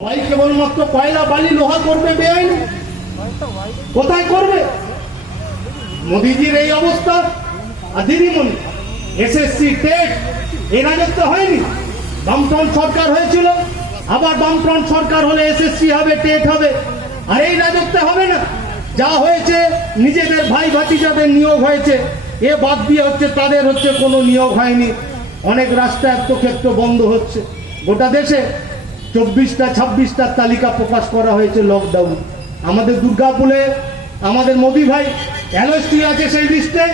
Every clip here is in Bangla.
ভাই কেবলমাত্র কয়লা বালি লোহা করবে বেআইনি, কোথায় করবে? মোদিজির এই অবস্থা। আর দিদিমণি এসএসসি টেট এই রাজত্ব হয়নি, বামফ্রন্ট সরকার হয়েছিল, আবার বামফ্রন্ট সরকার হলে এসএসসি হবে, টেট হবে, আর এই রাজত্বে হবে না। যা হয়েছে নিজেদের ভাই ভাতিজাদের নিয়োগ হয়েছে, এ বাদ দিয়ে হচ্ছে তাদের হচ্ছে কোনো নিয়োগ হয়নি। অনেক রাষ্ট্রায়ত্ত ক্ষেত্র বন্ধ হচ্ছে। গোটা দেশে 24টা 26টার তালিকা প্রকাশ করা হয়েছে লকডাউন। আমাদের দুর্গাপুরে আমাদের মোদি ভাই এলএসটি আছে সেই লিস্টে,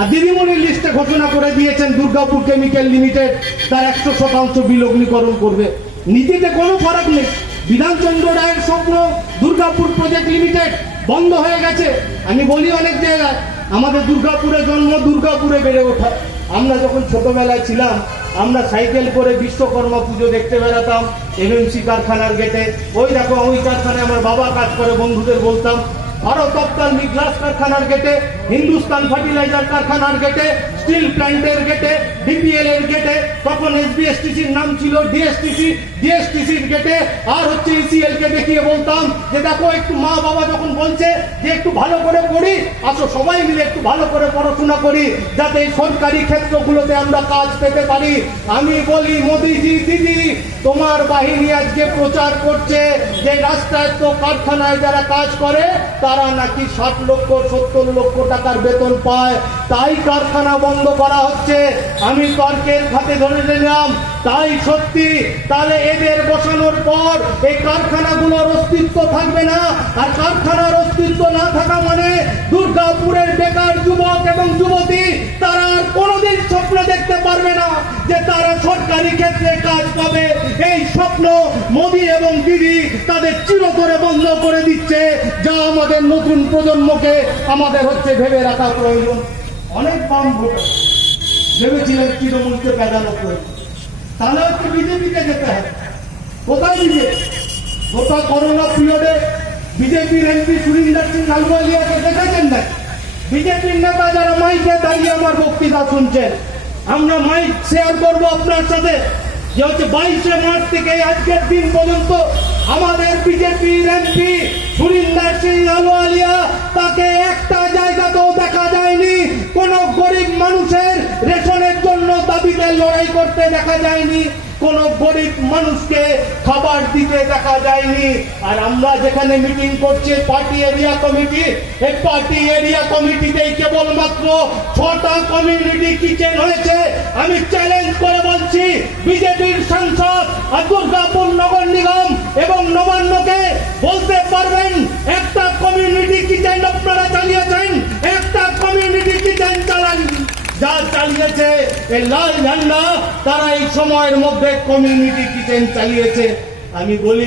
আর দিদিমণির লিস্টে ঘোষণা করে দিয়েছেন দুর্গাপুর কেমিক্যাল লিমিটেড তার 100% বিলগ্নীকরণ করবে। নীতিতে কোনো ফারাক নেই। বিধানচন্দ্র রায়ের স্বপ্ন দুর্গাপুর প্রজেক্ট লিমিটেড বন্ধ হয়ে গেছে। আমি বলি অনেক জায়গায় আমাদের দুর্গাপুরে জন্ম, দুর্গাপুরে বেড়ে ওঠা। আমরা যখন ছোটবেলায় ছিলাম আমরা সাইকেল করে বিশ্বকর্মা পুজো দেখতে বেড়াতাম এমএমসি কারখানার গেটে। ওই দেখো ওই কারখানায় আমার বাবা কাজ করে, বন্ধুদের বলতাম। ভারত অপটালমি গ্লাস কারখানার গেটে, হিন্দুস্তান ফার্টিলাইজার কারখানার গেটে, স্টিল প্ল্যান্টের গেটে, ডিপিএল এর গেটে, তখন এসবিএসটিসির নাম ছিল ডিএসটিসি, ডিএসটিসির গেটে আর হচ্ছে ইসিএল কে দেখিয়ে বলতাম যে দেখো একটু মা বাবা যখন বলছে যে একটু ভালো করে পড়ি, আসো সবাই মিলে একটু ভালো করে পড়াশোনা করি যাতে এই সরকারি ক্ষেত্রগুলোতে আমরা কাজ পেতে পারি। আমি বলি মোদিজি, দিদি তোমার বাহিনী আজকে প্রচার করছে যে রাষ্ট্রায়ত্ত কারখানায় যারা কাজ করে তারা নাকি 60 লক্ষ 70 লক্ষ টাকার বেতন পায়, তাই কারখানা বন্ধ করা হচ্ছে। আমি তর্কের খাতে ধরে নিলাম তাই সত্যি, তাহলে এদের বসানোর পর এই কারখানাগুলোর অস্তিত্ব থাকবে না। আর কারখানার অস্তিত্ব না থাকা মানে দুর্গাপুরের বেকার যুবক এবং যুবতী তারা আর কোনোদিন স্বপ্ন দেখতে পারবে না যে তারা সরকারি ক্ষেত্রে কাজ পাবে। এই স্বপ্ন মোদি এবং দিদি তাদের চিরতরে বন্ধ করে দিচ্ছে, যা আমাদের নতুন প্রজন্মকে আমাদের হচ্ছে ভেবে রাখা প্রয়োজন। অনেক বাম ভোটার ভেবেছিলেন তৃণমূলকে পেদানো প্রয়োজন, তাহলে হচ্ছে বিজেপিকে যেতে হবে। কোথায় বিজেপি? গোটা করোনা পিরিয়ডে বিজেপির এমপি সুরিন্দর সিং আলুওয়ালিয়াকে দেখেছেন না? বিজেপির নেতা যারা মাইকে দাঁড়িয়ে আমার বক্তৃতা শুনছেন, আমরা মাইক শেয়ার করবো আপনার সাথে যে হচ্ছে 22শে মার্চ থেকে আজকের দিন পর্যন্ত আমাদের বিজেপির এমপি সুরিন্দর সিং আলুওয়ালিয়া তাকে একটা জায়গাতেও দেখা যায়নি কোন গরিব মানুষের রেশনের জন্য দাবিতে লড়াই করতে দেখা যায়নি, কোন গরিব মানুষকে খাবার দিতে দেখা যায়নি। আর আমরা যেখানে মিটিং করছি পার্টি এরিয়া কমিটি, এই পার্টি এরিয়া কমিটিতেই কেবলমাত্র 6টা কমিউনিটি কিচেন হয়েছে। আমি চ্যালেঞ্জ করে বলছি বিজেপির সাংসদ আর দুর্গাপুর নগর নিগম এবং নবান্নকে বলতে পারবেন একটা কমিউনিটি কিচেন আপনারা চালিয়েছেন? একটা কমিউনিটি কিচেন চালান। যা চালিয়েছে এই লাল ঝান্ডা, তারা এই সময়ের মধ্যে কমিউনিটি কিচেন চালিয়েছে। আমি বলি